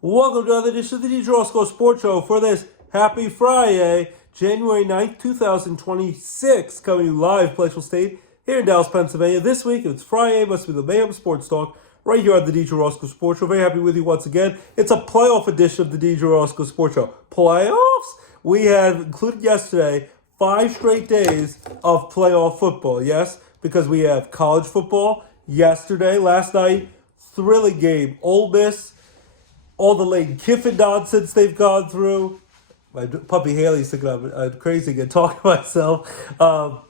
Welcome to another edition of the DJ Roscoe Sports Show for this happy Friday, January 9th, 2026, coming to you live, Palatial State, here in Dallas, Pennsylvania. This week, it's Friday, must be the Mayhem Sports Talk, right here on the DJ Roscoe Sports Show. Very happy with you once again. It's a playoff edition of the DJ Roscoe Sports Show. Playoffs? We have included yesterday 5 straight days of playoff football, yes, because we have college football yesterday, last night, thrilling game, Ole Miss, all the Lane Kiffin nonsense they've gone through. My puppy Haley's thinking I'm crazy again, talking to myself. All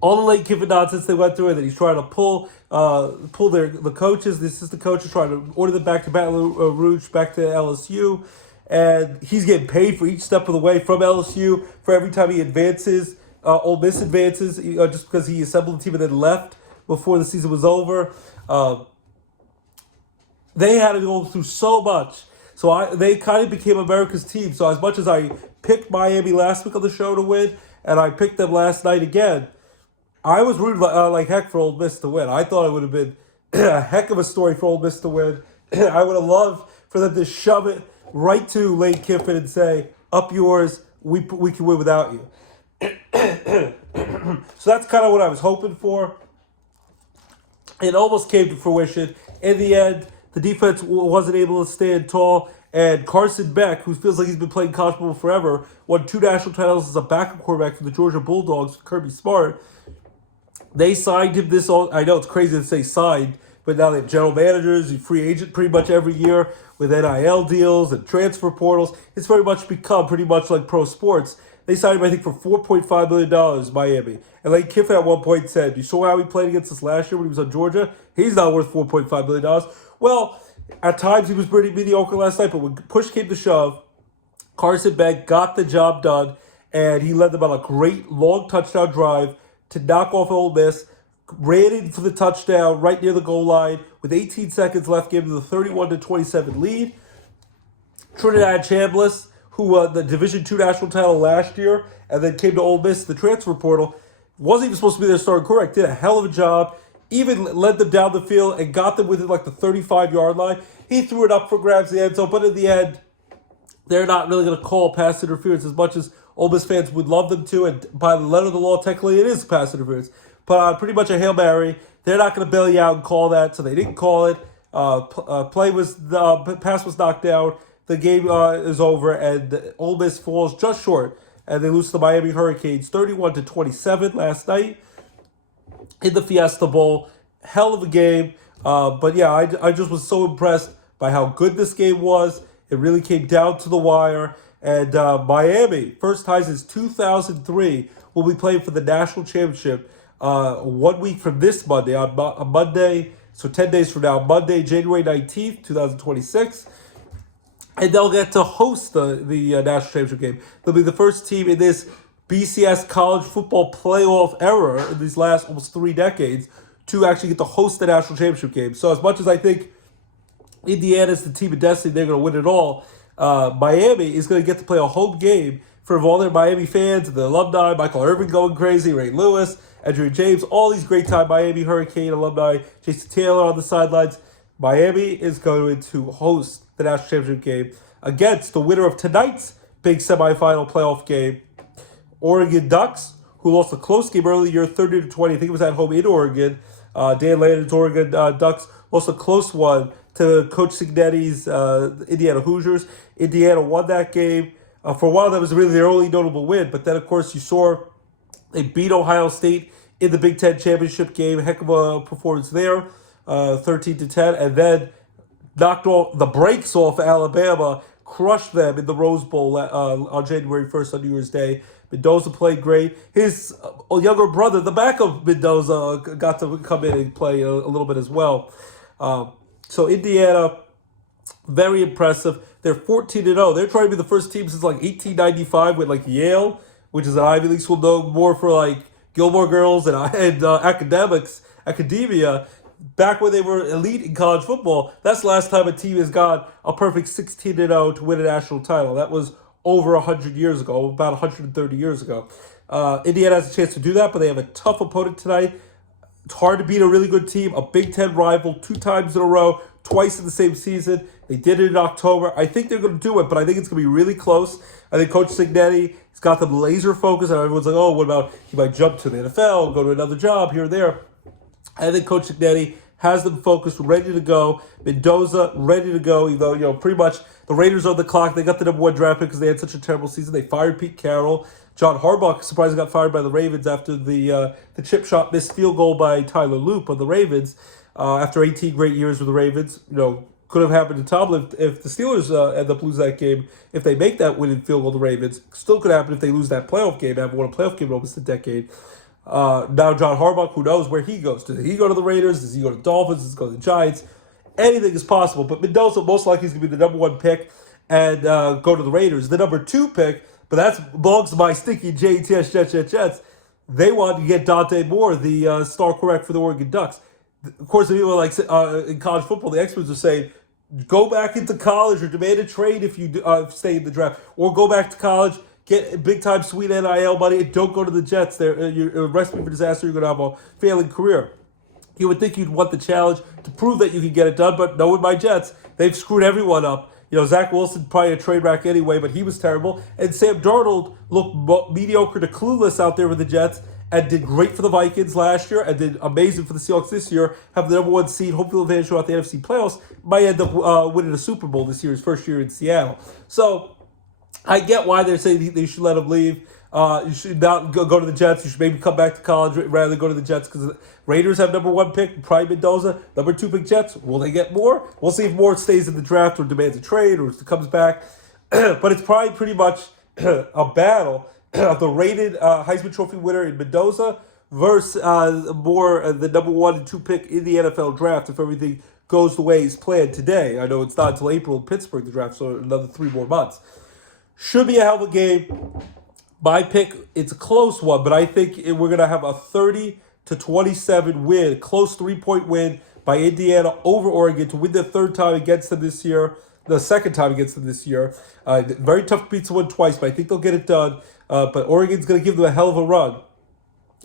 the Lane Kiffin nonsense they went through, and then he's trying to pull the coaches, the assistant coaches, trying to order them back to Baton Rouge, back to LSU. And he's getting paid for each step of the way from LSU for every time he advances. Ole Miss advances, just because he assembled the team and then left before the season was over. They had to go through so much. So they kind of became America's team. So as much as I picked Miami last week on the show to win, and I picked them last night again, I was rooting like heck for Ole Miss to win. I thought it would have been a heck of a story for Ole Miss to win. I would have loved for them to shove it right to Lane Kiffin and say, up yours, we can win without you. So that's kind of what I was hoping for. It almost came to fruition. In the end, the defense wasn't able to stand tall, and Carson Beck, who feels like he's been playing college football forever, won 2 national titles as a backup quarterback for the Georgia Bulldogs with Kirby Smart. They signed him this all. I know it's crazy to say signed, but now they have general managers, free agent pretty much every year with NIL deals and transfer portals. It's very much become pretty much like pro sports. They signed him, I think, for $4.5 million, Miami. And Lane Kiffin at one point said, you saw how he played against us last year when he was on Georgia? He's not worth $4.5 million. Well, at times he was pretty mediocre last night, but when push came to shove, Carson Beck got the job done, and he led them on a great long touchdown drive to knock off Ole Miss, ran in for the touchdown right near the goal line with 18 seconds left, gave them the 31-27 lead. Trinidad Chambliss, who won the Division II national title last year and then came to Ole Miss, the transfer portal, wasn't even supposed to be their starting quarterback, did a hell of a job, even led them down the field and got them within like the 35-yard line. He threw it up for grabs in the end zone, but in the end, they're not really going to call pass interference as much as Ole Miss fans would love them to, and by the letter of the law, technically it is pass interference. But pretty much a Hail Mary. They're not going to bail you out and call that, so they didn't call it. Pass was knocked down. The game is over, and Ole Miss falls just short, and they lose to the Miami Hurricanes 31-27 last night in the Fiesta Bowl. Hell of a game. But yeah, I just was so impressed by how good this game was. It really came down to the wire. And Miami, first time since 2003, will be playing for the national championship 1 week from this Monday, on Monday, so 10 days from now, Monday, January 19th, 2026. And they'll get to host the national championship game. They'll be the first team in this BCS college football playoff era in these last almost 3 decades to actually get to host the national championship game. So as much as I think Indiana's the team of destiny, they're going to win it all, Miami is going to get to play a home game for all their Miami fans and the alumni, Michael Irvin going crazy, Ray Lewis, Andrew James, all these great time Miami Hurricane alumni, Jason Taylor on the sidelines. Miami is going to host the national championship game against the winner of tonight's big semifinal playoff game, Oregon Ducks, who lost a close game earlier, 30-20. I think it was at home in Oregon. Dan Lannon's Oregon Ducks lost a close one to Coach Cignetti's Indiana Hoosiers. Indiana won that game. For a while, that was really their only notable win. But then, of course, you saw they beat Ohio State in the Big Ten championship game. Heck of a performance there, 13-10. And then knocked all the brakes off Alabama, crushed them in the Rose Bowl on January 1st on New Year's Day. Mendoza played great. His younger brother, the backup Mendoza, got to come in and play a little bit as well. So Indiana, very impressive. They're 14-0. They're trying to be the first team since like 1895 with like Yale, which is an Ivy League school known more for like Gilmore Girls and academia. Back when they were elite in college football, that's the last time a team has got a perfect 16-0 to win a national title. That was over 100 years ago, about 130 years ago. Indiana has a chance to do that, but they have a tough opponent tonight. It's hard to beat a really good team, a Big Ten rival 2 times in a row, twice in the same season. They did it in October. I think they're going to do it, but I think it's going to be really close. I think Coach Cignetti, he's got them laser focused. Everyone's like, oh, what about he might jump to the NFL, go to another job here or there. I think Coach Cignetti has them focused, ready to go. Mendoza, ready to go, even though, pretty much the Raiders on the clock. They got the number 1 draft pick because they had such a terrible season. They fired Pete Carroll. John Harbaugh surprisingly got fired by the Ravens after the chip shot missed field goal by Tyler Loop of the Ravens. After 18 great years with the Ravens, could have happened to Tomlin if the Steelers end up losing that game. If they make that winning field goal, the Ravens still could happen if they lose that playoff game. Haven't won a playoff game in almost a decade. Now John Harbaugh, who knows where he goes? Does he go to the Raiders? Does he go to the Dolphins? Does he go to the Giants? Anything is possible. But Mendoza most likely is going to be the number 1 pick and go to the Raiders. The number 2 pick, but that belongs to my stinky Jets. They want to get Dante Moore, the star quarterback for the Oregon Ducks. Of course, the people like in college football, the experts are saying, go back into college or demand a trade if you stay in the draft, or go back to college, get big time sweet NIL money, and don't go to the Jets. You're a recipe for disaster. You're going to have a failing career. You would think you'd want the challenge to prove that you can get it done, but no, with my Jets, they've screwed everyone up. Zach Wilson probably a trade rack anyway, but he was terrible. And Sam Darnold looked mediocre to clueless out there with the Jets and did great for the Vikings last year and did amazing for the Seahawks this year. Have the number 1 seed, hopefully advance throughout the NFC playoffs. Might end up winning a Super Bowl this year, his first year in Seattle. So I get why they're saying they should let him leave. You should not go to the Jets. You should maybe come back to college rather than go to the Jets because the Raiders have number 1 pick, probably Mendoza. Number 2 pick Jets. Will they get more? We'll see if Moore stays in the draft or demands a trade or comes back. But it's probably pretty much a battle of the rated Heisman Trophy winner in Mendoza versus Moore, the number 1 and 2 pick in the NFL draft if everything goes the way he's planned today. I know it's not until April in Pittsburgh, the draft, so another 3 more months. Should be a hell of a game. My pick, it's a close one, but I think we're going to have a 30-27 win, close 3-point win by Indiana over Oregon to win their 3rd time against them this year, the 2nd time against them this year. Very tough to beat someone twice, but I think they'll get it done. But Oregon's going to give them a hell of a run.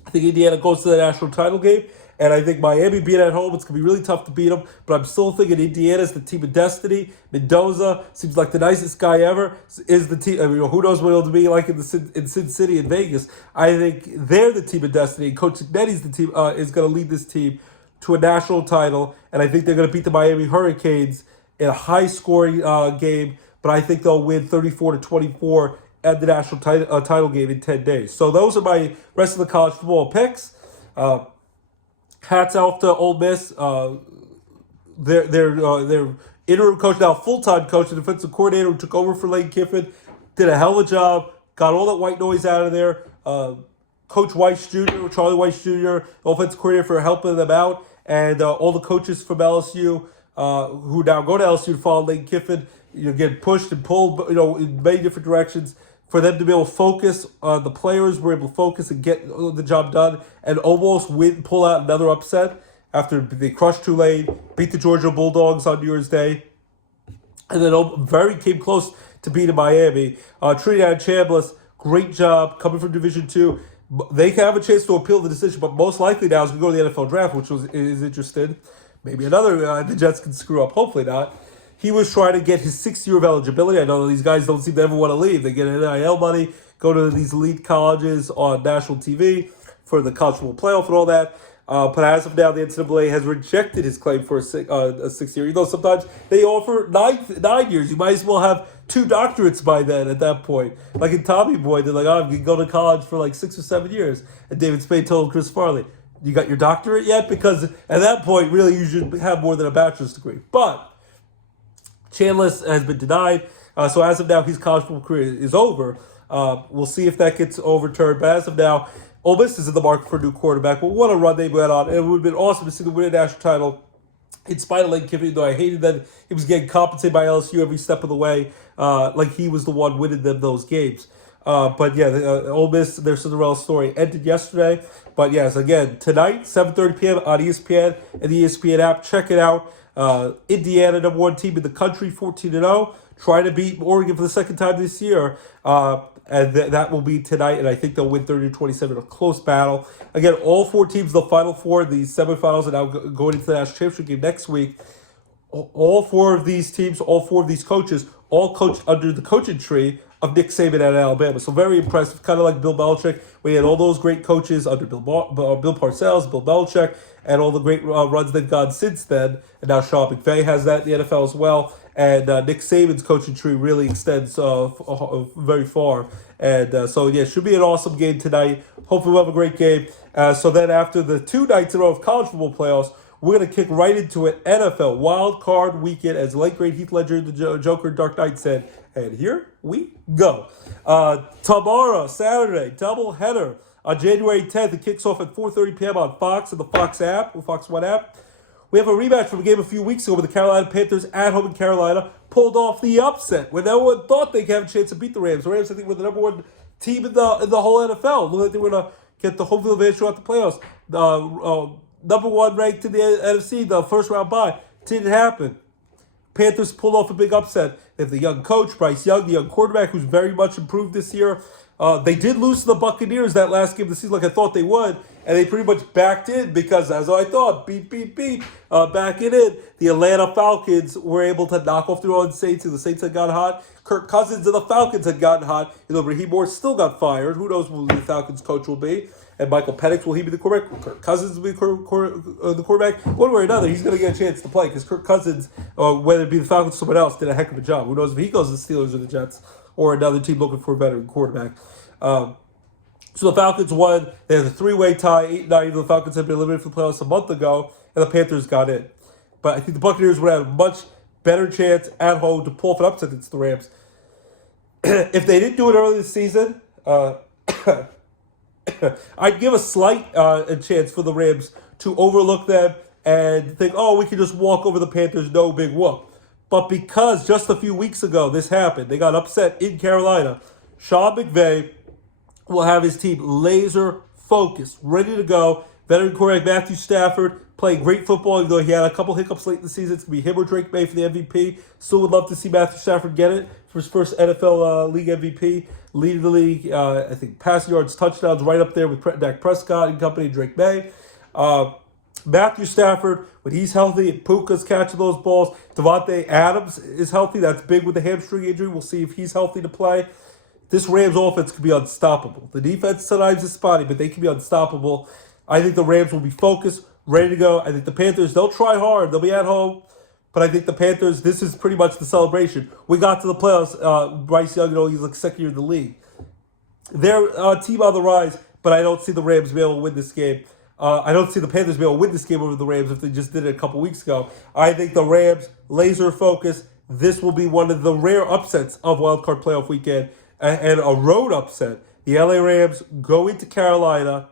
I think Indiana goes to the national title game. And I think Miami being at home, it's going to be really tough to beat them. But I'm still thinking Indiana's the team of destiny. Mendoza seems like the nicest guy ever. Is the team? Who knows what it'll be like in Sin City in Vegas. I think they're the team of destiny. And Coach Cignetti's the team is going to lead this team to a national title. And I think they're going to beat the Miami Hurricanes in a high-scoring game. But I think they'll win 34-24 at the national title game in 10 days. So those are my rest of the college football picks. Hats off to Ole Miss. Their interim coach, now full-time coach, the defensive coordinator who took over for Lane Kiffin, did a hell of a job, got all that white noise out of there. Coach Weiss Jr., Charlie Weiss Jr., offensive coordinator for helping them out, and all the coaches from LSU who now go to LSU to follow Lane Kiffin, get pushed and pulled, in many different directions. For them to be able to focus, the players were able to focus and get the job done and almost pull out another upset after they crushed Tulane, beat the Georgia Bulldogs on New Year's Day, and then very came close to beating Miami. Trinidad Chambliss, great job coming from Division II. They can have a chance to appeal the decision, but most likely now is going to go to the NFL draft, which is interested. Maybe another the Jets can screw up. Hopefully not. He was trying to get his 6th year of eligibility. I know these guys don't seem to ever want to leave. They get NIL money, go to these elite colleges on national TV for the college football playoff and all that. But as of now, the NCAA has rejected his claim for a 6th year. Sometimes they offer 9 years. You might as well have 2 doctorates by then at that point. Like in Tommy Boy, they're like, you can go to college for like 6 or 7 years. And David Spade told Chris Farley, you got your doctorate yet? Because at that point, really, you should have more than a bachelor's degree. But Chambliss has been denied. So as of now, his college football career is over. We'll see if that gets overturned. But as of now, Ole Miss is in the market for a new quarterback. But what a run they went on. And it would have been awesome to see them win a national title in spite of Lane Kiffin, though I hated that he was getting compensated by LSU every step of the way, like he was the one winning them those games. But yeah, Ole Miss, their Cinderella story ended yesterday. But yes, again, tonight, 7:30 p.m. on ESPN and the ESPN app. Check it out. Indiana, number 1 team in the country, 14-0. Trying to beat Oregon for the 2nd time this year. And that will be tonight, and I think they'll win 30-27, a close battle. Again, all 4 teams, the Final Four, the semifinals, and now going into the national championship game next week. all four of these teams, all four of these coaches, all coached under the coaching tree of Nick Saban at Alabama. So very impressive, kind of like Bill Belichick. We had all those great coaches under Bill Parcells, Bill Belichick, and all the great runs they've gone since then. And now Sean McVay has that in the NFL as well. And Nick Saban's coaching tree really extends very far. And so, yeah, it should be an awesome game tonight. Hopefully we'll have a great game. So then after the 2 nights in a row of college football playoffs, we're going to kick right into it. NFL Wild Card Weekend, as late great Heath Ledger, the Joker, Dark Knight said. And here we go. Tomorrow, Saturday, doubleheader on January 10th. It kicks off at 4:30 p.m. on Fox and the Fox app, the Fox One app. We have a rematch from a game a few weeks ago where the Carolina Panthers at home in Carolina pulled off the upset when no one thought they could have a chance to beat the Rams. The Rams, I think, were the number one team in the whole NFL. Looked like they were going to get the home field advantage throughout the playoffs. Number one ranked in the NFC, the first round bye. Didn't happen. Panthers pulled off a big upset. They have the young coach, Bryce Young, the young quarterback, who's very much improved this year. They did lose to the Buccaneers that last game of the season like I thought they would, and they pretty much backed in because, as I thought, backing in. The Atlanta Falcons were able to knock off their own Saints, and the Saints had gotten hot. Kirk Cousins and the Falcons had gotten hot. Raheem Morris still got fired. Who knows who the Falcons coach will be? And Michael Penix, will he be the quarterback? Will Kirk Cousins be the quarterback? One way or another, he's going to get a chance to play because Kirk Cousins, whether it be the Falcons or someone else, did a heck of a job. Who knows if he goes to the Steelers or the Jets or another team looking for a better quarterback. So the Falcons won. They had a 3-way tie, 8-9. Even the Falcons had been eliminated from the playoffs a month ago, and the Panthers got in. But I think the Buccaneers would have a much better chance at home to pull off an upset against the Rams. If they didn't do it early this season, I'd give a slight chance for the Rams to overlook them and think, oh, we can just walk over the Panthers, no big whoop. But because just a few weeks ago this happened, they got upset in Carolina, Sean McVay will have his team laser focused, ready to go. Veteran quarterback Matthew Stafford playing great football, even though he had a couple hiccups late in the season. It's going to be him or Drake May for the MVP. Still would love to see Matthew Stafford get it for his first NFL league MVP. Leading the league, I think, passing yards, touchdowns, right up there with Dak Prescott and company, Drake May. Matthew Stafford, when he's healthy, Puka's catching those balls. Devontae Adams is healthy. That's big with the hamstring injury. We'll see if he's healthy to play. This Rams offense could be unstoppable. The defense sometimes is spotty, but they can be unstoppable. I think the Rams will be focused, ready to go. I think the Panthers, they'll try hard. They'll be at home. But I think the Panthers, this is pretty much the celebration. We got to the playoffs. Bryce Young, he's like second year in the league. They're a team on the rise, but I don't see the Rams be able to win this game. I don't see the Panthers be able to win this game over the Rams if they just did it a couple weeks ago. I think the Rams, laser focus. This will be one of the rare upsets of wildcard playoff weekend and a road upset. The LA Rams go into Carolina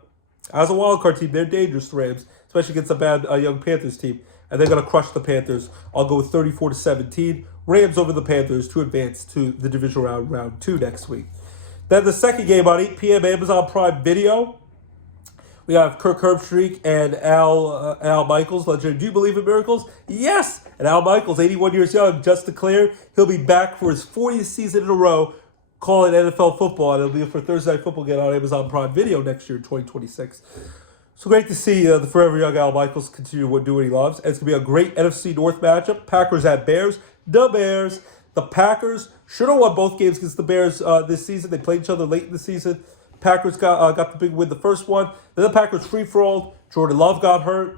as a wildcard team. They're dangerous, the Rams, especially against a bad young Panthers team. And they're going to crush the Panthers. I'll go with 34-17. Rams over the Panthers to advance to the divisional round 2 next week. Then the second game on 8 p.m. Amazon Prime Video. We have Kirk Herbstreit and Al Michaels. Legendary. Do you believe in miracles? Yes! And Al Michaels, 81 years young, just declared he'll be back for his 40th season in a row calling NFL football. And it'll be for Thursday Night Football again on Amazon Prime Video next year in 2026. So great to see the forever young Al Michaels continue to do what he loves. And it's going to be a great NFC North matchup. Packers at Bears. The Bears. The Packers should have won both games against the Bears this season. They played each other late in the season. Packers got the big win the first one. Then the Packers free-for-all. Jordan Love got hurt.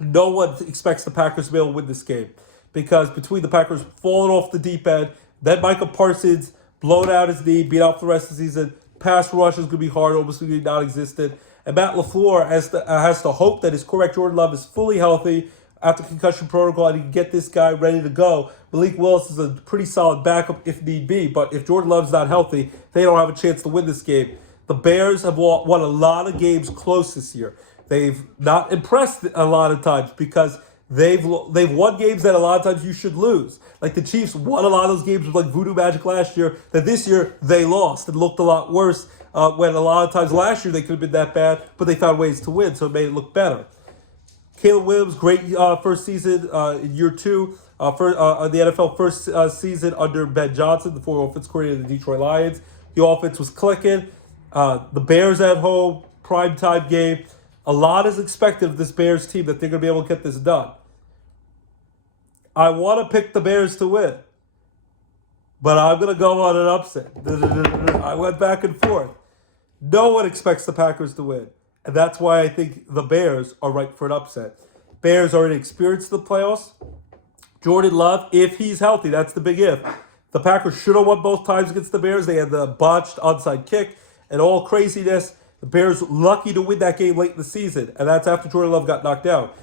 No one expects the Packers to be able to win this game because between the Packers falling off the deep end, then Micah Parsons blown out his knee, beat out for the rest of the season. Pass rush is going to be hard, almost going to be non-existent. And Matt LaFleur has to hope that his quarterback Jordan Love is fully healthy after concussion protocol and he can get this guy ready to go. Malik Willis is a pretty solid backup if need be, but if Jordan Love's not healthy, they don't have a chance to win this game. The Bears have won a lot of games close this year. They've not impressed a lot of times because they've won games that a lot of times you should lose. Like the Chiefs won a lot of those games with like voodoo magic last year that this year they lost and looked a lot worse when a lot of times last year they could have been that bad, but they found ways to win, so it made it look better. Caleb Williams, great first season in year 2. The NFL first season under Ben Johnson, the former offense coordinator of the Detroit Lions. The offense was clicking. The Bears at home, primetime game. A lot is expected of this Bears team that they're going to be able to get this done. I want to pick the Bears to win, but I'm going to go on an upset. I went back and forth. No one expects the Packers to win, and that's why I think the Bears are right for an upset. Bears already experienced the playoffs. Jordan Love, if he's healthy, that's the big if. The Packers should have won both times against the Bears. They had the botched onside kick and all craziness. The Bears lucky to win that game late in the season, and that's after Jordan Love got knocked out.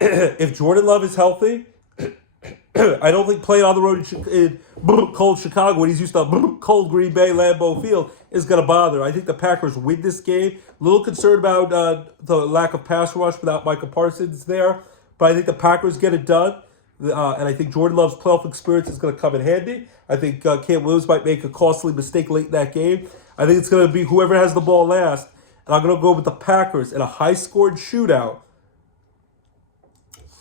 If Jordan Love is healthy, I don't think playing on the road in cold Chicago when he's used to cold Green Bay, Lambeau Field, is going to bother. I think the Packers win this game. A little concerned about the lack of pass rush without Micah Parsons there, but I think the Packers get it done. And I think Jordan Love's playoff experience is going to come in handy. I think Cam Williams might make a costly mistake late in that game. I think it's going to be whoever has the ball last. And I'm going to go with the Packers in a high-scored shootout.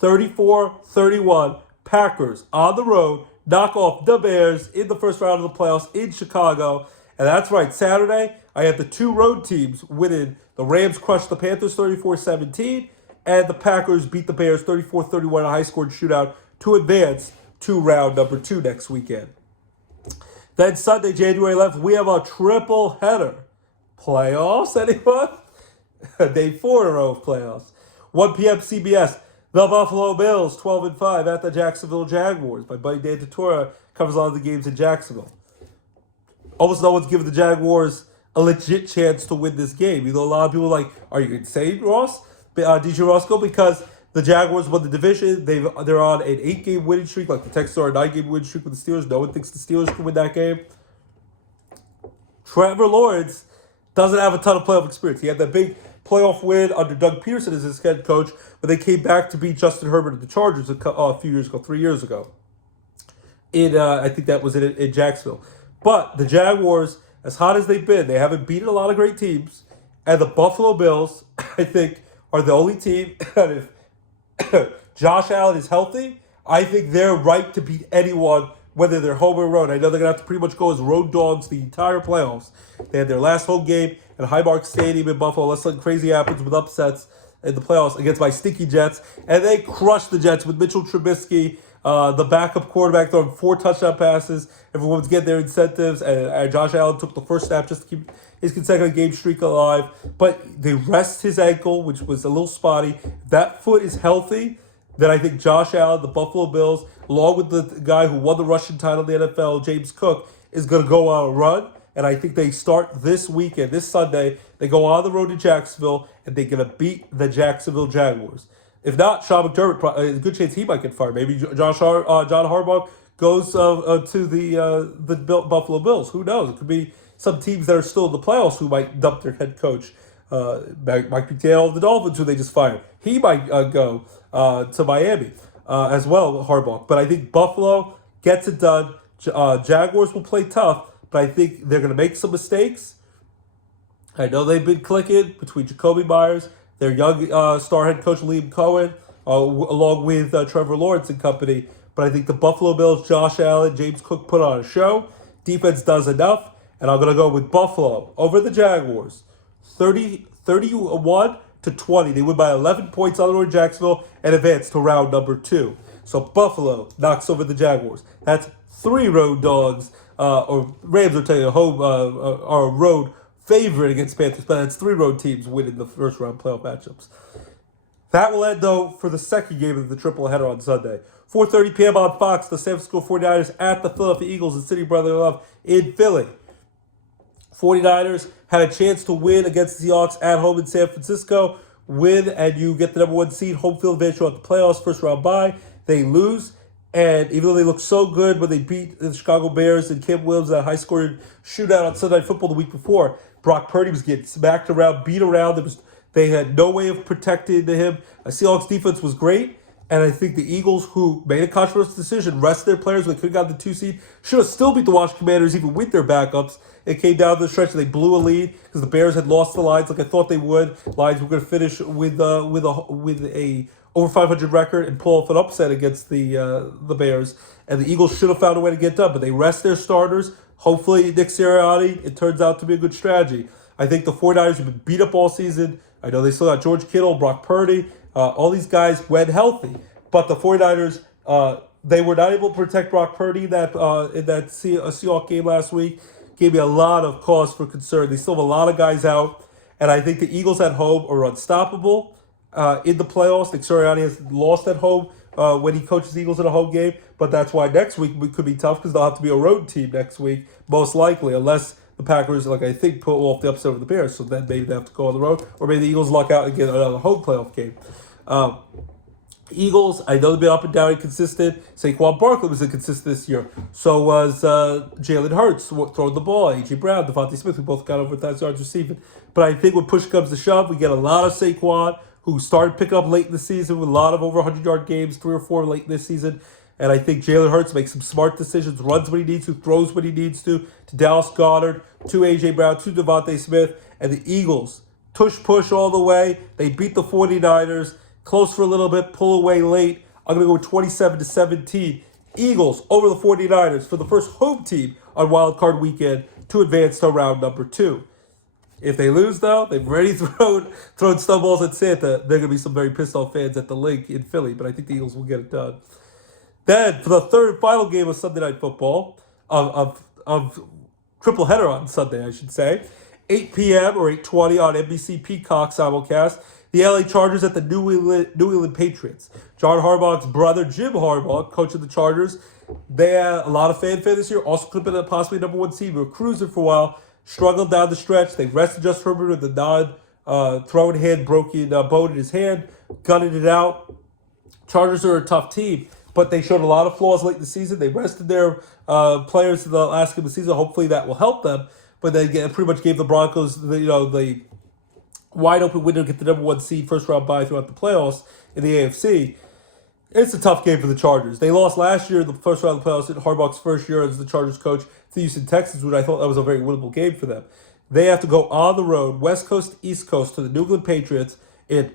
34-31. Packers on the road knock off the Bears in the first round of the playoffs in Chicago. And that's right, Saturday, I have the two road teams winning. The Rams crushed the Panthers 34-17, and the Packers beat the Bears 34-31 in a high-scored shootout to advance to round number 2 next weekend. Then Sunday, January 11th, we have a triple header. Playoffs, anyone? Day 4 in a row of playoffs. 1 p.m. CBS. The Buffalo Bills, 12-5 at the Jacksonville Jaguars. My buddy Dan Tortora covers a lot of the games in Jacksonville. Almost no one's given the Jaguars a legit chance to win this game. You know, a lot of people are like, are you insane, Ross? DJ Roscoe, because the Jaguars won the division. They're on an 8-game winning streak, like the Texans are a 9-game winning streak with the Steelers. No one thinks the Steelers can win that game. Trevor Lawrence doesn't have a ton of playoff experience. He had that big playoff win under Doug Peterson as his head coach, but they came back to beat Justin Herbert at the Chargers a few years ago, 3 years ago. I think that was in Jacksonville. But the Jaguars, as hot as they've been, they haven't beaten a lot of great teams. And the Buffalo Bills, I think, are the only team that if Josh Allen is healthy, I think they're right to beat anyone, whether they're home or road. I know they're going to have to pretty much go as road dogs the entire playoffs. They had their last home game at Highmark Stadium in Buffalo. Unless something crazy happens with upsets in the playoffs against my stinky Jets. And they crushed the Jets with Mitchell Trubisky, the backup quarterback, throwing 4 touchdown passes. Everyone's getting their incentives. And Josh Allen took the first snap just to keep his consecutive game streak alive. But they rest his ankle, which was a little spotty. If that foot is healthy, then I think Josh Allen, the Buffalo Bills, along with the guy who won the rushing title in the NFL, James Cook, is going to go on a run. And I think they start this weekend, this Sunday. They go on the road to Jacksonville, and they're going to beat the Jacksonville Jaguars. If not, Sean McDermott, a good chance he might get fired. Maybe John Harbaugh goes to the Buffalo Bills. Who knows? It could be some teams that are still in the playoffs who might dump their head coach. Mike McDaniel of the Dolphins, who they just fired. He might go to Miami as well, Harbaugh. But I think Buffalo gets it done. Jaguars will play tough, but I think they're going to make some mistakes. I know they've been clicking between Jacoby Myers, their young star head coach Liam Cohen, along with Trevor Lawrence and company. But I think the Buffalo Bills, Josh Allen, James Cook put on a show. Defense does enough. And I'm going to go with Buffalo over the Jaguars. 31-20. They win by 11 points on the road in Jacksonville and advance to round number 2. So Buffalo knocks over the Jaguars. That's 3 road dogs. Or Rams are telling you are a road favorite against Panthers, but that's 3 road teams winning the first round playoff matchups. That will end, though, for the second game of the triple header on Sunday. 4:30 p.m. on Fox, the San Francisco 49ers at the Philadelphia Eagles in City Brotherly Love in Philly. 49ers had a chance to win against the Seahawks at home in San Francisco. Win, and you get the number 1 seed, home field advantage at the playoffs, first round bye. They lose, and even though they look so good when they beat the Chicago Bears and Cam Williams in that high-scoring shootout on Sunday Night Football the week before, Brock Purdy was getting smacked around, beat around. They had no way of protecting him. The Seahawks defense was great, and I think the Eagles, who made a controversial decision, rest their players when they could have got the 2 seed, should have still beat the Washington Commanders even with their backups. It came down to the stretch and they blew a lead because the Bears had lost the lines like I thought they would. Lions were going to finish with a over 500 record and pull off an upset against the Bears. And the Eagles should have found a way to get done, but they rest their starters. Hopefully, Nick Sirianni, it turns out to be a good strategy. I think the 49ers have been beat up all season. I know they still got George Kittle, Brock Purdy, all these guys when healthy. But the 49ers They were not able to protect Brock Purdy in that Seahawks game last week. Gave me a lot of cause for concern. They still have a lot of guys out, and I think the Eagles at home are unstoppable in the playoffs. Nick Sirianni has lost at home when he coaches the Eagles in a home game, but that's why next week could be tough because they'll have to be a road team next week, most likely, unless the Packers, like I think, pull off the upset of the Bears. So then maybe they have to go on the road, or maybe the Eagles luck out and get another home playoff game. Eagles, I know they've been up and down inconsistent. Saquon Barkley was inconsistent this year. So was Jalen Hurts throwing the ball. A.J. Brown, Devontae Smith, we both got over 1,000 yards receiving. But I think when push comes to shove, we get a lot of Saquon, who started picking up late in the season with a lot of over 100-yard games, 3 or 4 late this season. And I think Jalen Hurts makes some smart decisions, runs when he needs to, throws when he needs to Dallas Goedert, to A.J. Brown, to Devontae Smith. And the Eagles, push all the way. They beat the 49ers. Close for a little bit, pull away late. I'm going to go with 27-17. Eagles over the 49ers for the first home team on wildcard weekend to advance to round number 2. If they lose, though, they've already thrown snowballs at Santa. There are going to be some very pissed off fans at the link in Philly, but I think the Eagles will get it done. Then, for the third and final game of Sunday Night Football, of triple header on Sunday, I should say, 8 p.m. or 8:20 on NBC Peacock simulcast, the LA Chargers at the New England Patriots. John Harbaugh's brother, Jim Harbaugh, coach of the Chargers. They had a lot of fanfare this year. Also could have been a possibly number 1 seed. We were cruising for a while. Struggled down the stretch. They rested Justin Herbert with the non-throwing hand, broken bone in his hand, gutted it out. Chargers are a tough team, but they showed a lot of flaws late in the season. They rested their players in the last game of the season. Hopefully that will help them. But they pretty much gave the Broncos the wide open window to get the number 1 seed, first round bye throughout the playoffs in the AFC. It's a tough game for the Chargers. They lost last year in the first round of the playoffs in Harbaugh's first year as the Chargers coach to the Houston Texans, which I thought that was a very winnable game for them. They have to go on the road, West Coast to East Coast, to the New England Patriots in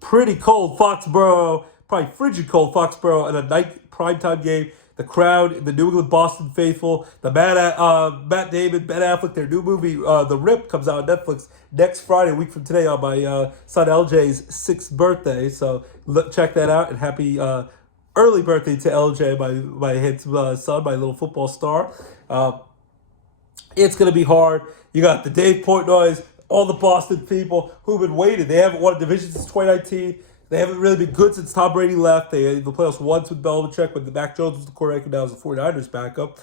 pretty cold Foxborough, probably frigid cold Foxborough, in a night primetime game. The crowd, the New England Boston faithful, the Matt Damon, Ben Affleck, their new movie, The Rip, comes out on Netflix next Friday, a week from today, on my son LJ's 6th birthday. So check that out, and happy early birthday to LJ, my handsome son, my little football star. It's going to be hard. You got the Dave Portnoy's, all the Boston people who've been waiting. They haven't won a division since 2019. They haven't really been good since Tom Brady left. They had the playoffs once with Belichick when the Mac Jones was the quarterback, and now is the 49ers backup.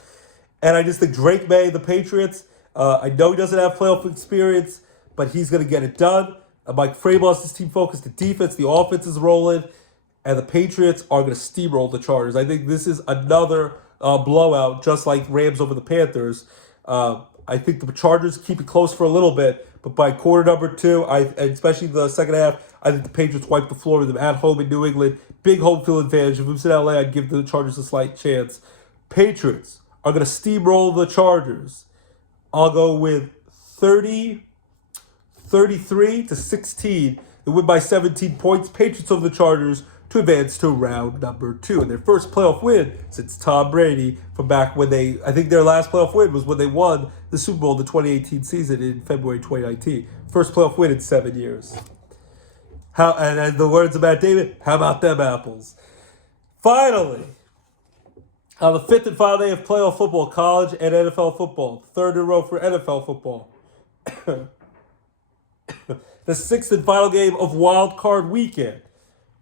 And I just think Drake May, the Patriots, I know he doesn't have playoff experience, but he's going to get it done. Mike Vrabel has his team focused. The defense, the offense is rolling, and the Patriots are going to steamroll the Chargers. I think this is another blowout, just like Rams over the Panthers. I think the Chargers keep it close for a little bit, but by quarter number 2, and especially the second half, I think the Patriots wipe the floor with them at home in New England. Big home field advantage. If it was in LA, I'd give the Chargers a slight chance. Patriots are going to steamroll the Chargers. I'll go with 33-16. They win by 17 points. Patriots over the Chargers to advance to round number 2. And their first playoff win since Tom Brady, from back when I think their last playoff win was when they won the Super Bowl the 2018 season in February 2019. First playoff win in 7 years. And the words of Matt Damon, how about them apples? Finally, on the 5th and final day of playoff football, college and NFL football, third in a row for NFL football. The 6th and final game of Wild Card Weekend.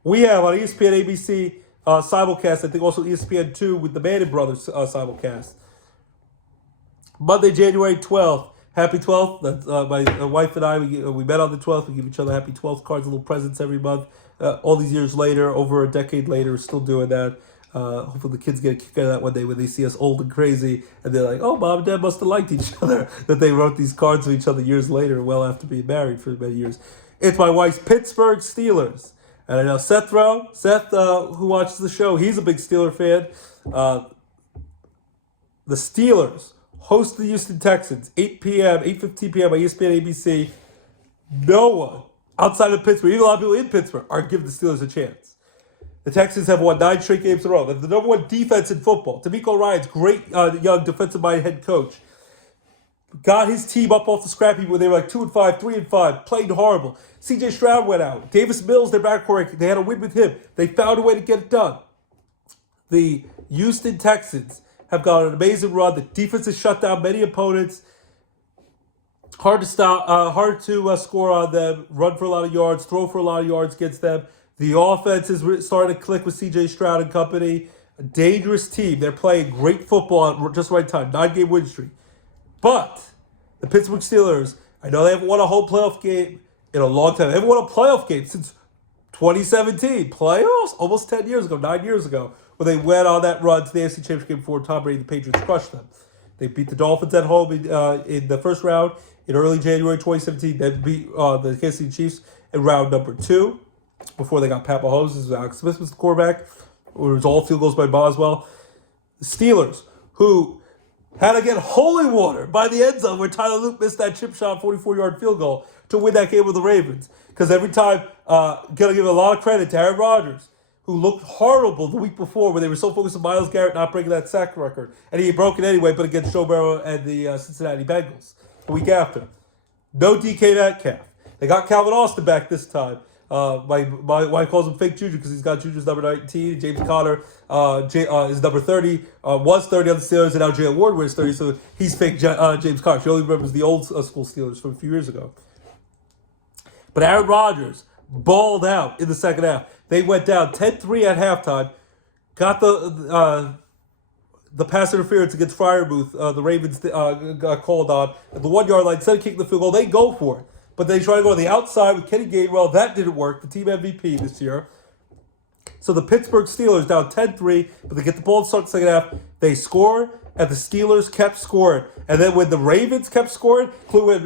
We have on ESPN ABC simulcast, I think also ESPN2 with the Manning Brothers simulcast. Monday, January 12th. Happy 12th. That's, my wife and I, we met on the 12th. We give each other happy 12th cards, little presents every month. All these years later, over a decade later, we're still doing that. Hopefully the kids get a kick out of that one day when they see us old and crazy. And they're like, oh, Mom and Dad must have liked each other. That they wrote these cards to each other years later, well after being married for many years. It's my wife's Pittsburgh Steelers. And I know Seth, who watches the show, he's a big Steeler fan. The Steelers host the Houston Texans, 8:15 p.m. on ESPN ABC. No one outside of Pittsburgh, even a lot of people in Pittsburgh, are giving the Steelers a chance. The Texans have won 9 straight games in a row. They're the number 1 defense in football. D'Amico Ryan's great young defensive-minded head coach. Got his team up off the scrap heap when they were like 2-5, 3-5, played horrible. C.J. Stroud went out. Davis Mills, their backcourt, they had a win with him. They found a way to get it done. The Houston Texans have got an amazing run. The defense has shut down many opponents. Hard to stop, hard to score on them. Run for a lot of yards, throw for a lot of yards against them. The offense is starting to click with C.J. Stroud and company. A dangerous team. They're playing great football at just the right time. 9-game win streak. But the Pittsburgh Steelers, I know they haven't won a whole playoff game in a long time. They haven't won a playoff game since 2017. Playoffs? Almost 10 years ago, 9 years ago, when they went on that run to the AFC Championship game before Tom Brady and the Patriots crushed them. They beat the Dolphins at home in the first round in early January 2017. Then beat the Kansas City Chiefs in round number 2 before they got Pat Mahomes. Alex Smith was the quarterback. It was all field goals by Boswell. The Steelers, who had to get holy water by the end zone where Tyler Luke missed that chip shot 44-yard field goal to win that game with the Ravens. Because every time, going to give a lot of credit to Aaron Rodgers, who looked horrible the week before when they were so focused on Myles Garrett not breaking that sack record. And he broke it anyway, but against Joe Burrow and the Cincinnati Bengals the week after. No DK Metcalf. They got Calvin Austin back this time. My wife calls him fake Juju because he's got Juju's number 19. James Conner is number 30, was 30 on the Steelers, and now Jalen Ward wears 30, so he's fake James Conner. She only remembers the old school Steelers from a few years ago. But Aaron Rodgers balled out in the second half. They went down 10-3 at halftime, got the pass interference against Freiermuth. The Ravens got called on at the 1-yard line. Instead of kicking the field goal, they go for it. But they try to go on the outside with Kenny Gainwell. That didn't work. The team MVP this year. So the Pittsburgh Steelers down 10-3, but they get the ball to start the second half. They score, and the Steelers kept scoring. And then when the Ravens kept scoring, including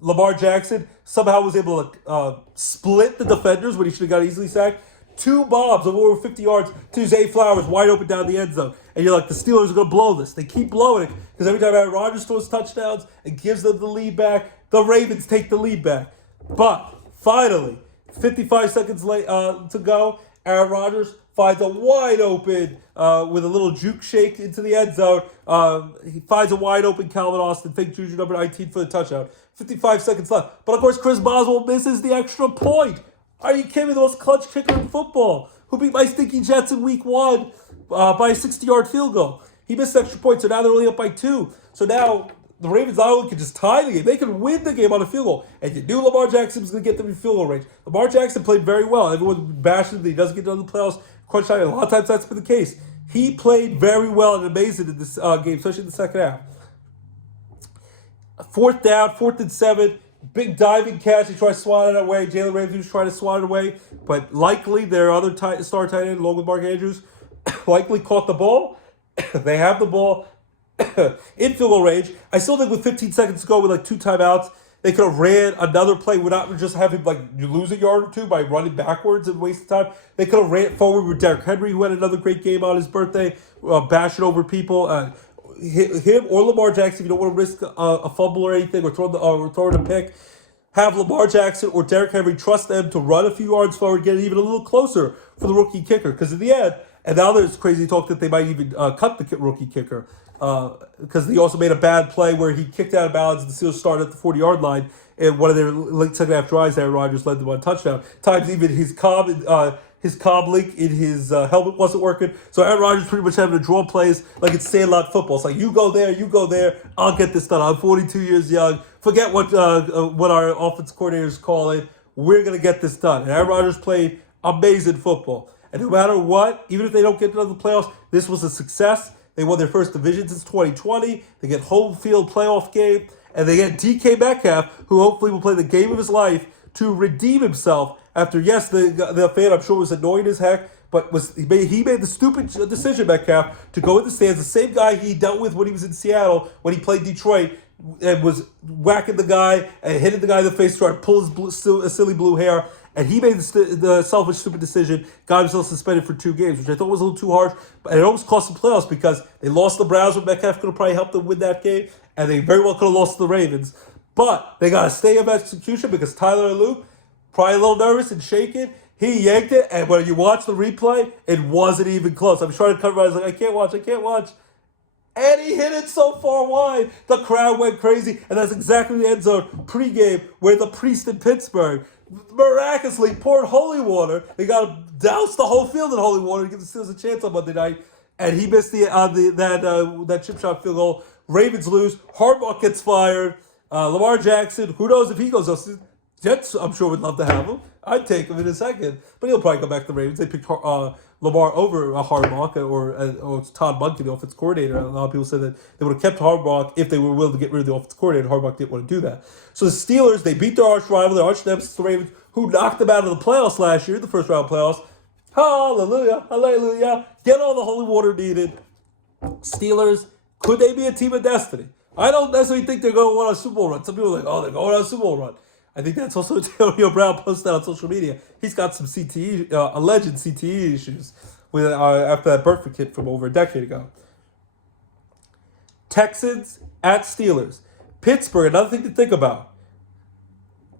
Lamar Jackson somehow was able to split the defenders when he should have got easily sacked. 2 bombs of over 50 yards to Zay Flowers wide open down the end zone. And you're like, the Steelers are going to blow this. They keep blowing it because every time Aaron Rodgers throws touchdowns and gives them the lead back, the Ravens take the lead back. But finally, 55 seconds to go, Aaron Rodgers finds a wide open with a little juke shake into the end zone. He finds a wide open Calvin Austin, fake Juju number 19 for the touchdown. 55 seconds left. But of course, Chris Boswell misses the extra point. Are you kidding me? The most clutch kicker in football, who beat my stinky Jets in week 1 by a 60-yard field goal. He missed extra points, so now they're only up by 2. So now the Ravens not only can just tie the game, they can win the game on a field goal. And you knew Lamar Jackson was going to get them in field goal range. Lamar Jackson played very well. Everyone bashed him that he doesn't get done in the playoffs. Crunch time, a lot of times that's been the case. He played very well and amazing in this game, especially in the second half. 4th down, 4th and 7. Big diving catch. He tried to swat it away. Jalen Ramsey was trying to swat it away. But likely their other star tight end, along with Mark Andrews, likely caught the ball. They have the ball in field goal range. I still think with 15 seconds to go with like 2 timeouts, they could have ran another play without just having like you lose a yard or 2 by running backwards and wasting time. They could have ran forward with Derrick Henry, who had another great game on his birthday, bashing over people. Him or Lamar Jackson, if you don't want to risk a fumble or anything or throwing a pick, have Lamar Jackson or Derrick Henry trust them to run a few yards forward, get it even a little closer for the rookie kicker. Because in the end, and now there's crazy talk that they might even cut the rookie kicker because he also made a bad play where he kicked out of bounds and the Steelers started at the 40-yard line. And one of their late second half drives, Aaron Rodgers led them on a touchdown. Times even his comm link in his helmet wasn't working. So Aaron Rodgers pretty much having to draw plays like it's Sandlot football. It's like, you go there, I'll get this done. I'm 42 years young. Forget what our offense coordinators call it. We're going to get this done. And Aaron Rodgers played amazing football. And no matter what, even if they don't get into the playoffs, this was a success. They won their first division since 2020. They get home field playoff game. And they get DK Metcalf, who hopefully will play the game of his life to redeem himself after, yes, the fan I'm sure was annoyed as heck, but he made the stupid decision, Metcalf, to go in the stands, the same guy he dealt with when he was in Seattle, when he played Detroit, and was whacking the guy and hitting the guy in the face, trying to pull his silly blue hair. And he made the selfish, stupid decision, got himself suspended for 2 games, which I thought was a little too harsh. But it almost cost them playoffs because they lost the Browns when Metcalf could have probably helped them win that game, and they very well could have lost to the Ravens. But they got to stay up execution because Tyler Luke, probably a little nervous and shaking, he yanked it, and when you watch the replay, it wasn't even close. I'm trying to cover it. I was like, I can't watch. And he hit it so far wide, the crowd went crazy, and that's exactly the end zone pregame where the Priest in Pittsburgh. miraculously poured holy water. They got to douse the whole field in holy water to give the Steelers a chance on Monday night. And he missed that chip shot field goal. Ravens lose. Harbaugh gets fired. Lamar Jackson, who knows if he goes up. Jets, I'm sure, would love to have him. I'd take him in a second. But he'll probably come back to the Ravens. They picked Lamar over Harbaugh or it's Todd Monken, the offensive coordinator. A lot of people said that they would have kept Harbaugh if they were willing to get rid of the offensive coordinator. Harbaugh didn't want to do that. So the Steelers, they beat their arch rival, their arch nemesis, the Ravens, who knocked them out of the playoffs last year, the first round playoffs. Hallelujah, hallelujah. Get all the holy water needed. Steelers, could they be a team of destiny? I don't necessarily think they're going to go on a Super Bowl run. Some people are like, they're going on a Super Bowl run. I think that's also Antonio Brown posted on social media. He's got some CTE, alleged CTE issues with after that Burfict hit from over a decade ago. Texans at Steelers. Pittsburgh, another thing to think about.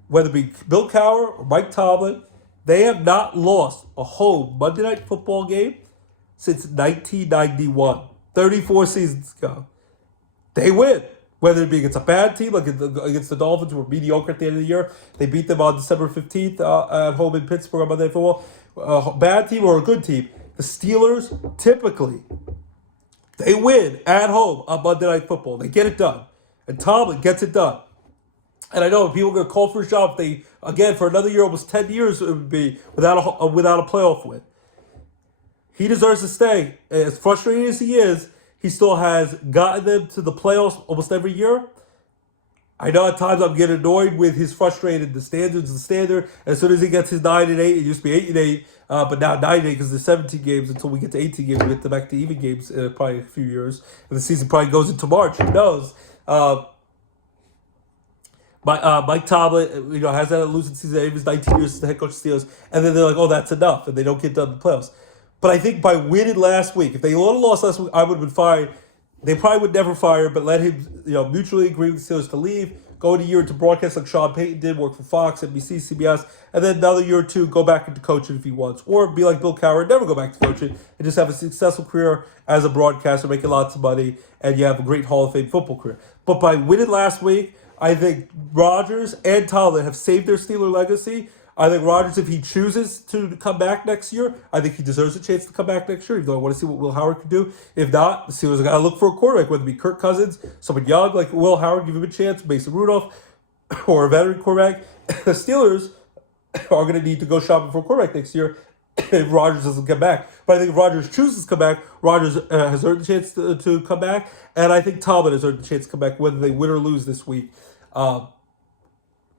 Whether it be Bill Cowher or Mike Tomlin, they have not lost a home Monday Night Football game since 1991, 34 seasons ago. They win. Whether it be against a bad team, like against the Dolphins, who were mediocre at the end of the year. They beat them on December 15th at home in Pittsburgh on Monday Night Football. A bad team or a good team. The Steelers, typically, they win at home on Monday Night Football. They get it done. And Tomlin gets it done. And I know people are going to call for a job if they, again, for another year, almost 10 years, it would be without a playoff win. He deserves to stay. As frustrating as he is, he still has gotten them to the playoffs almost every year. I know at times I'm getting annoyed with his frustrated. The standard's the standard. As soon as he gets his 9-8, it used to be 8-8, but now 9-8 because there's 17 games until we get to 18 games. We get back to even games in probably a few years. And the season probably goes into March. Who knows? Mike Tomlin, has that losing season. He was 19 years as the head coach of the Steelers. And then they're like, that's enough. And they don't get done in the playoffs. But I think by winning last week, if they would have lost last week, I would have been fired. They probably would never fire, but let him, mutually agree with the Steelers to leave, go in a year into broadcast like Sean Payton did, work for Fox, NBC, CBS, and then another year or two, go back into coaching if he wants. Or be like Bill Cowher, never go back to coaching, and just have a successful career as a broadcaster, making lots of money, and you have a great Hall of Fame football career. But by winning last week, I think Rodgers and Tomlin have saved their Steeler legacy. I think Rodgers, if he chooses to come back next year, I think he deserves a chance to come back next year, even though I want to see what Will Howard can do. If not, the Steelers have got to look for a quarterback, whether it be Kirk Cousins, someone young like Will Howard, give him a chance, Mason Rudolph, or a veteran quarterback. The Steelers are going to need to go shopping for a quarterback next year if Rodgers doesn't come back. But I think if Rodgers chooses to come back, Rodgers has earned the chance to come back, and I think Tomlin has earned the chance to come back, whether they win or lose this week.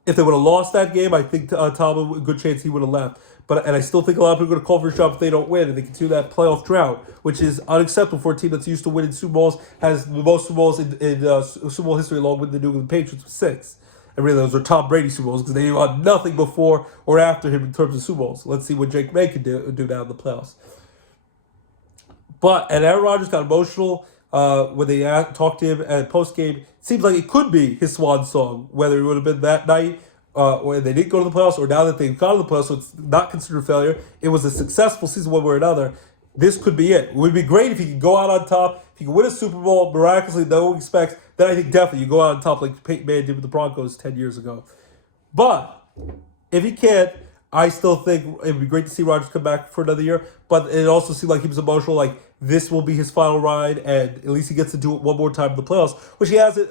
If they would have lost that game, I think Tomlin, a good chance he would have left. And I still think a lot of people are going to call for a job if they don't win, and they continue that playoff drought, which is unacceptable for a team that's used to winning Super Bowls, has the most Super Bowls in Super Bowl history, along with the New England Patriots with 6. And really, those are Tom Brady Super Bowls because they got nothing before or after him in terms of Super Bowls. Let's see what Jake May can do now in the playoffs. And Aaron Rodgers got emotional when they talked to him at post-game. Seems like it could be his swan song, whether it would have been that night or they didn't go to the playoffs, or now that they've gone to the playoffs, so it's not considered a failure. It was a successful season one way or another. This could be it. It would be great if he could go out on top. If he could win a Super Bowl miraculously, no one expects. Then I think definitely you go out on top like Peyton Manning did with the Broncos 10 years ago. But if he can't, I still think it would be great to see Rodgers come back for another year. But it also seemed like he was emotional, like this will be his final ride, and at least he gets to do it one more time in the playoffs, which he hasn't,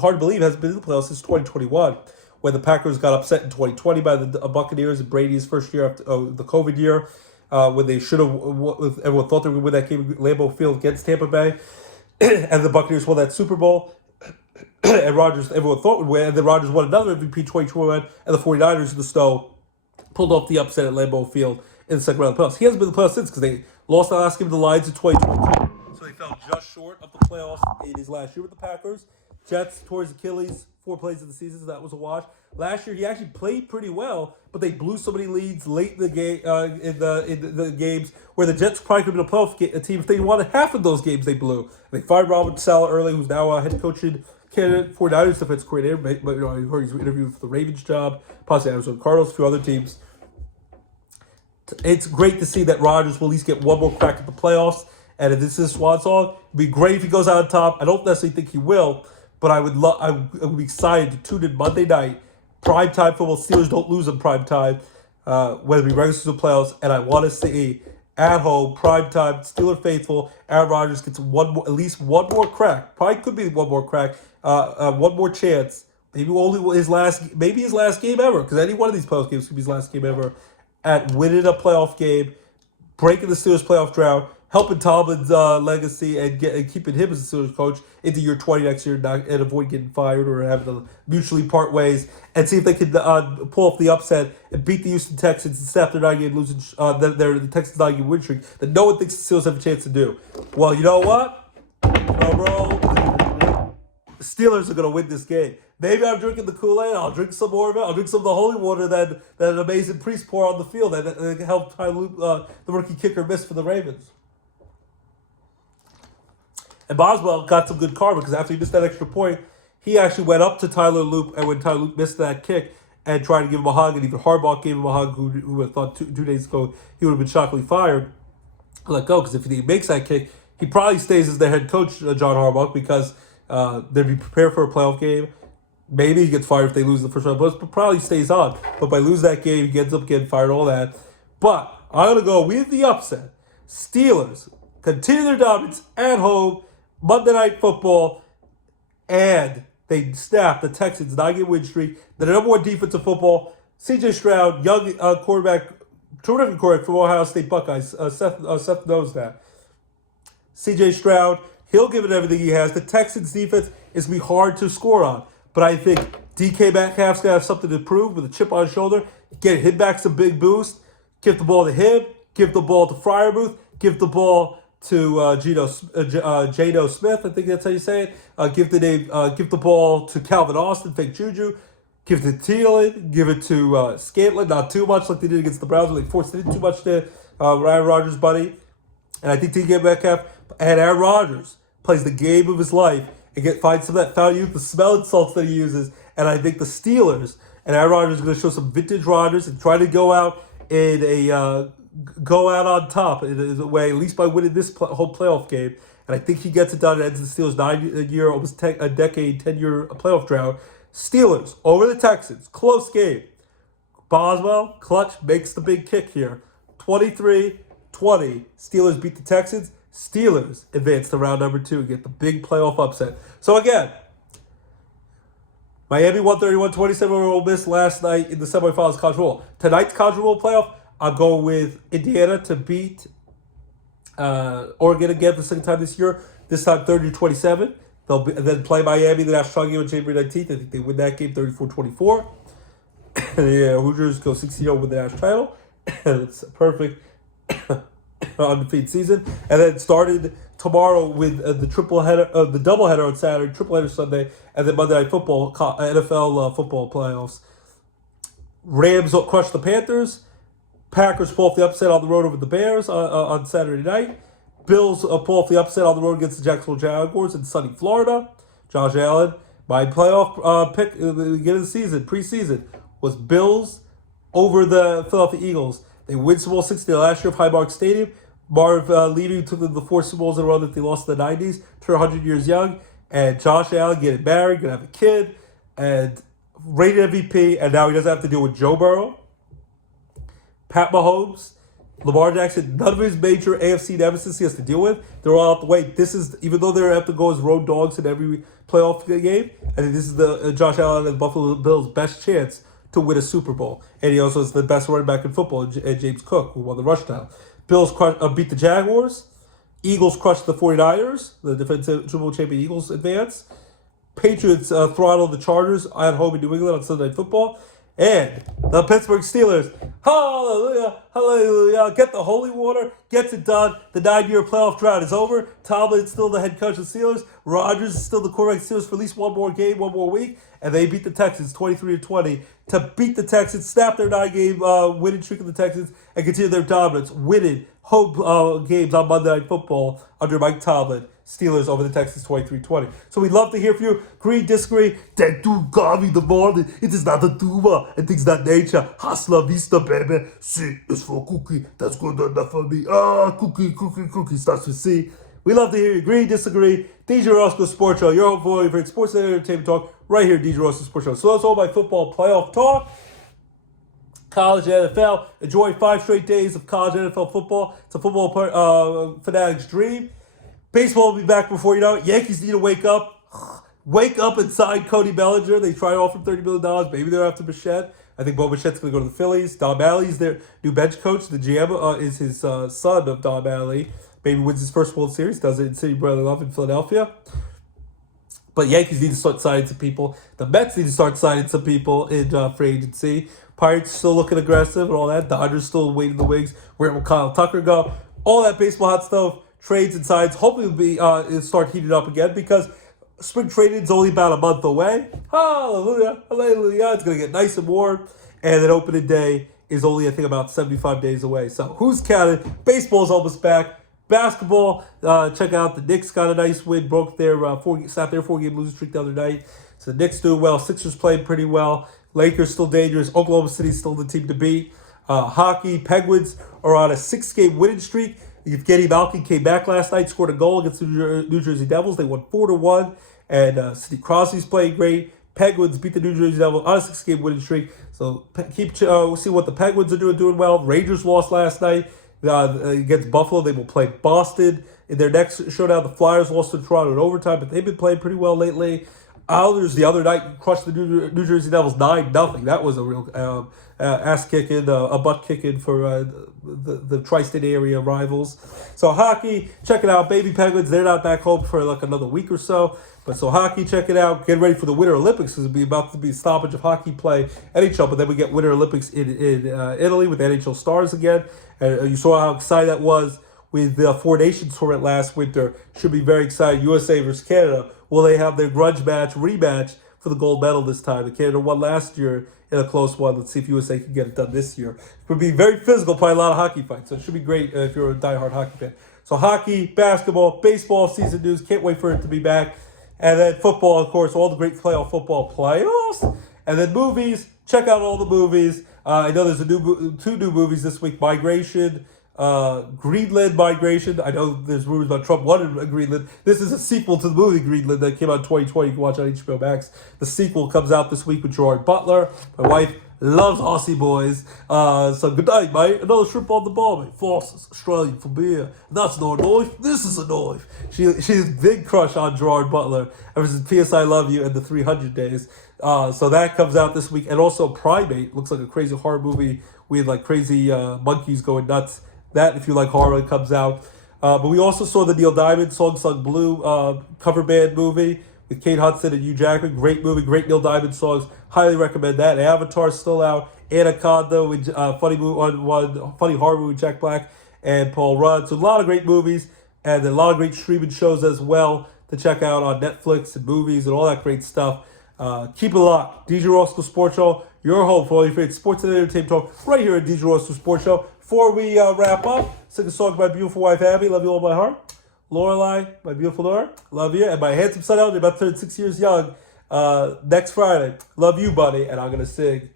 hard to believe, hasn't been in the playoffs since 2021, when the Packers got upset in 2020 by the Buccaneers in Brady's first year after the COVID year, when they should have, everyone thought they were going to win that game at Lambeau Field against Tampa Bay, and the Buccaneers won that Super Bowl, and Rodgers, everyone thought would win, and then Rodgers won another MVP 2021, and the 49ers in the snow pulled off the upset at Lambeau Field in the second round of the playoffs. He hasn't been in the playoffs since because they lost the last game to the Lions in 2022. So they fell just short of the playoffs in his last year with the Packers. Jets tore his Achilles 4 plays of the season, so that was a wash. Last year he actually played pretty well, but they blew so many leads late in the game in the games where the Jets probably could have been a playoff team if they wanted half of those games they blew. They fired Robert Saleh early, who's now a head coaching candidate for 49ers defense coordinator, but I heard he's interviewed for the Ravens job, possibly Arizona Cardinals, a few other teams. It's great to see that Rodgers will at least get one more crack at the playoffs. And if this is swan song, it'd be great if he goes out on top. I don't necessarily think he will, but I would be excited to tune in Monday night, primetime football. Steelers don't lose in primetime, whether it be regular season playoffs. And I want to see at home, primetime, Steeler faithful, Aaron Rodgers gets at least one more crack. Probably could be one more crack, one more chance. Maybe only his last game ever, because any one of these playoff games could be his last game ever, at winning a playoff game, breaking the Steelers playoff drought, helping Tomlin's legacy, and keeping him as the Steelers coach into year 20 next year, and avoid getting fired or having to mutually part ways, and see if they can pull off the upset and beat the Houston Texans and snap their 9-game losing the Texans 9-game win streak that no one thinks the Steelers have a chance to do. Well, you know what? The Steelers are going to win this game. Maybe I'm drinking the Kool-Aid. I'll drink some more of it. I'll drink some of the holy water that an amazing priest pour on the field that helped the rookie kicker miss for the Ravens. And Boswell got some good karma because after he missed that extra point, he actually went up to Tyler Loop, and when Tyler Loop missed that kick and tried to give him a hug, and even Harbaugh gave him a hug, who would have thought two days ago he would have been shockingly fired, let go, because if he makes that kick, he probably stays as the head coach, John Harbaugh, because they'd be prepared for a playoff game. Maybe he gets fired if they lose the first round, but probably stays on. But by losing that game, he ends up getting fired, all that. But I'm going to go with the upset. Steelers continue their dominance at home, Monday Night Football, and they snap the Texans' 9-game win streak. The number one defensive football, C.J. Stroud, young quarterback, terrific quarterback from Ohio State Buckeyes. Seth knows that. C.J. Stroud, he'll give it everything he has. The Texans' defense is going to be hard to score on. But I think DK Metcalf's going to have something to prove with a chip on his shoulder. Get him back some big boost. Give the ball to him. Give the ball to Freiermuth. Give the ball to Jado Smith. I think that's how you say it. Give the ball to Calvin Austin, fake Juju. Give it to Thielen. Give it to Scantlin. Not too much like they did against the Browns, where they forced it in too much to Ryan Rodgers' buddy. And I think DK Metcalf and Aaron Rodgers plays the game of his life and find some of that foul youth, the smelling salts that he uses. And I think the Steelers and Aaron Rodgers are going to show some vintage Rodgers and try to go out on top in a way, at least by winning this whole playoff game. And I think he gets it done and ends the Steelers' 9-year, almost a decade, 10-year playoff drought. Steelers over the Texans, close game. Boswell, clutch, makes the big kick here. 23-20, Steelers beat the Texans. Steelers advance to round number 2 and get the big playoff upset. So again, Miami 131-27 over Ole Miss last night in the semifinals of college football. Tonight's college football playoff, I'll go with Indiana to beat Oregon again for the second time this year. This time 30-27. They'll then play Miami the national game on January 19th. I think they win that game 34-24. The Hoosiers go 6-0 with the national title. It's perfect. Undefeated season, and then started tomorrow with the doubleheader on Saturday, tripleheader Sunday, and then Monday Night Football, NFL football playoffs. Rams crush the Panthers. Packers pull off the upset on the road over the Bears on Saturday night. Bills pull off the upset on the road against the Jacksonville Jaguars in sunny Florida. Josh Allen, my playoff pick at the beginning of the season, preseason, was Bills over the Philadelphia Eagles. They win Super Bowl 60 last year of Highmark Stadium. Marv Levy took them to the 4 Super Bowls in a row that they lost in the 90s. Turned 100 years young. And Josh Allen getting married, going to have a kid, and rated MVP. And now he doesn't have to deal with Joe Burrow, Pat Mahomes, Lamar Jackson. None of his major AFC nemesis he has to deal with. They're all out the way. This is, even though they have to go as road dogs in every playoff game, I think this is the Josh Allen and the Buffalo Bills' best chance to win a Super Bowl. And he also is the best running back in football, and James Cook, who won the rush down. Bills beat the Jaguars. Eagles crushed the 49ers. The defensive Super Bowl champion Eagles advance. Patriots throttled the Chargers at home in New England on Sunday Night Football. And the Pittsburgh Steelers, hallelujah, hallelujah, get the holy water, gets it done. The 9-year playoff drought is over. Tomlin is still the head coach of the Steelers. Rodgers is still the quarterback of the Steelers for at least one more game, one more week. And they beat the Texans 23-20 to beat the Texans, snap their 9-game winning streak of the Texans, and continue their dominance, winning home games on Monday Night Football under Mike Tomlin. Steelers over the Texans 23-20. So we'd love to hear from you. Agree, disagree. Thank you, God, in the morning. It is not a tuba, and things not nature. Hasta vista, baby. C is for cookie. That's good enough for me. Cookie starts with C. We love to hear you. Agree, disagree. DJ Roscoe Sports Show, your home for your favorite sports and entertainment talk. right here at DJ Roscoe Sports Show. So that's all my football playoff talk. College and NFL. Enjoy 5 straight days of college and NFL football. It's a football fanatic's dream. Baseball will be back before you know it. Yankees need to wake up. Wake up and sign Cody Bellinger. They tried to offer him $30 million. Maybe they're after Bichette. I think Bo Bichette's going to go to the Phillies. Don Mattingly's their new bench coach. The GM is his son of Don Mattingly. Maybe wins his first World Series. Does it in City Brother Love in Philadelphia. But Yankees need to start signing some people. The Mets need to start signing some people in free agency. Pirates still looking aggressive and all that. Dodgers still waiting in the wings. Where will Kyle Tucker go? All that baseball hot stuff. Trades and signs. Hopefully it'll start heating up again because spring training is only about a month away. Hallelujah. Hallelujah. It's going to get nice and warm. And then opening day is only, I think, about 75 days away. So who's counting? Baseball's almost back. Basketball, check out the Knicks got a nice win. Broke their stopped their 4-game losing streak the other night. So the Knicks doing well. Sixers playing pretty well. Lakers still dangerous. Oklahoma City's still the team to beat. Hockey, Penguins are on a 6-game winning streak. Evgeny Malkin came back last night, scored a goal against the New Jersey Devils. They won 4-1. And Sidney Crosby's playing great. Penguins beat the New Jersey Devils on a 6-game winning streak. So we'll see what the Penguins are doing well. Rangers lost last night against Buffalo. They will play Boston in their next showdown. The Flyers lost to Toronto in overtime, but they've been playing pretty well lately. Islanders the other night crushed the New Jersey Devils 9-0. That was a real ass-kicking, a butt-kicking for the tri-state area rivals. So hockey, check it out. Baby Penguins, they're not back home for like another week or so. But so hockey, check it out. Get ready for the Winter Olympics because it'll be about to be a stoppage of hockey play, NHL. But then we get Winter Olympics in Italy with the NHL Stars again. And you saw how excited that was with the Four Nations tournament last winter. Should be very excited. USA versus Canada. Will they have their grudge rematch for the gold medal this time? The Canada won last year in a close one. Let's see if USA can get it done this year. It would be very physical, probably a lot of hockey fights. So it should be great if you're a diehard hockey fan. So hockey, basketball, baseball season news. Can't wait for it to be back. And then football, of course, all the great playoff football playoffs. And then movies. Check out all the movies. I know there's two new movies this week. Migration. Greenland Migration. I know there's rumors about Trump wanted Greenland. This is a sequel to the movie Greenland that came out in 2020. You can watch on HBO Max. The sequel comes out this week with Gerard Butler. My wife loves Aussie boys. So good night, mate. Another shrimp on the bar, mate. Foster's Australian for beer. That's not a knife. This is a knife. She's a big crush on Gerard Butler ever since P.S. I Love You and the 300 Days. So that comes out this week. And also Primate looks like a crazy horror movie with like crazy monkeys going nuts. That, if you like horror, it comes out. But we also saw the Neil Diamond Song Sung Blue cover band movie with Kate Hudson and Hugh Jackman. Great movie, great Neil Diamond songs. Highly recommend that. Avatar's still out. Anaconda, with funny horror movie with Jack Black and Paul Rudd. So a lot of great movies and a lot of great streaming shows as well to check out on Netflix and movies and all that great stuff. Keep it locked. DJ Roscoe Sports Show, your home for all your favorite sports and entertainment talk right here at DJ Roscoe Sports Show. Before we wrap up, sing a song to my beautiful wife, Abby. Love you all my heart. Lorelai, my beautiful daughter. Love you. And my handsome son, Elder, about 36 years young. Next Friday. Love you, buddy. And I'm going to sing.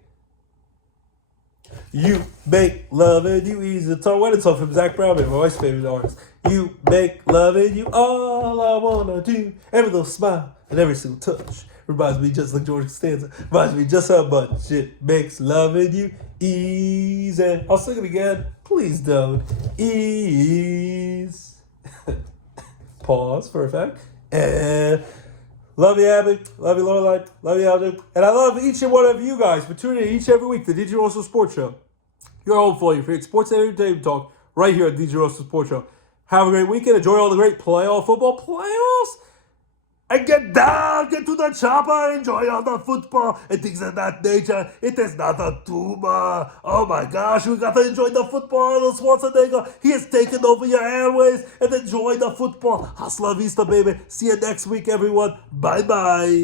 You make loving you easy. It's our wedding song from Zach Brown, my wife's favorite artist. You make loving you all I want to do. Every little smile and every single touch. Reminds me just like George Costanza. Reminds me just how much it makes loving you easy. I'll sing it again. Please don't. Ease. Pause for effect. And love you, Abby. Love you, Lorelai. Love you, Alden. And I love each and one of you guys for tuning in each and every week to DJ Roscoe Sports Show. Your home for your favorite sports and entertainment talk right here at DJ Roscoe Sports Show. Have a great weekend. Enjoy all the great playoff football playoffs. And get down, get to the chopper, enjoy all the football and things of that nature. It is not a tumor. Oh my gosh, we got to enjoy the football. Arnold Schwarzenegger, he has taken over your airways and enjoy the football. Hasta la vista, baby. See you next week, everyone. Bye-bye.